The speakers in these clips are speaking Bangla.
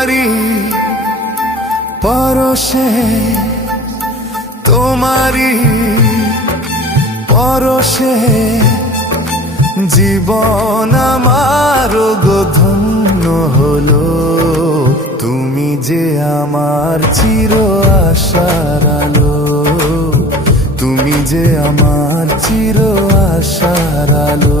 তোমারই পরশে তোমারই, পরশে জীবন আমার ধন্য হলো। তুমি যে আমার চির আশার আলো, তুমি যে আমার চির আশার আলো।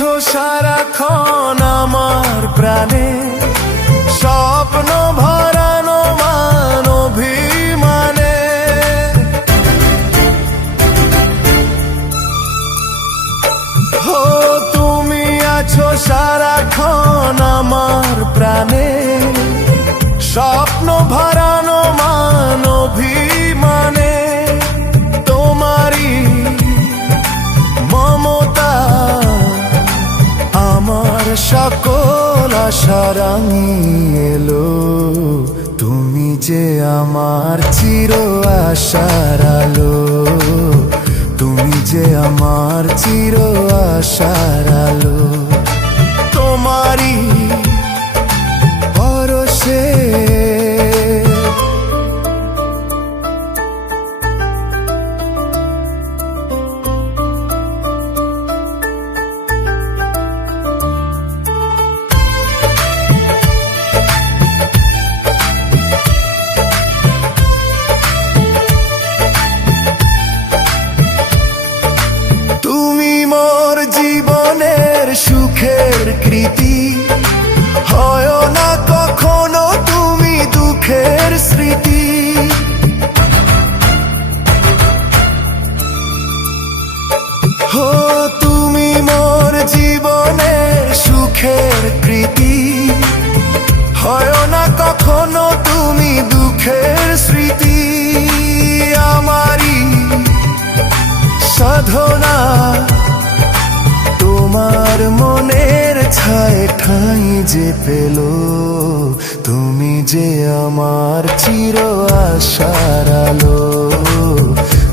আছো সারাক্ষণ আমার প্রাণে। স্বপ্ন ভরানো মান অভিমানে হো, তুমি আছো সারাক্ষণ আমার প্রাণে। স্বপ্ন ভরানো আশা এলো। তুমি যে আমার চির আশার আলো। তুমি যে আমার চির আশার আলো। তোমারই সুখের কৃতি হয় না কখনো তুমি দুঃখের স্মৃতি। আমারই সাধনা তোমার মনের ছায় ঠাঁই যে পেল। তুমি যে আমার চির আশার আলো।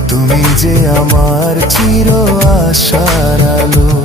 তুমি যে আমার চির আশার আলো।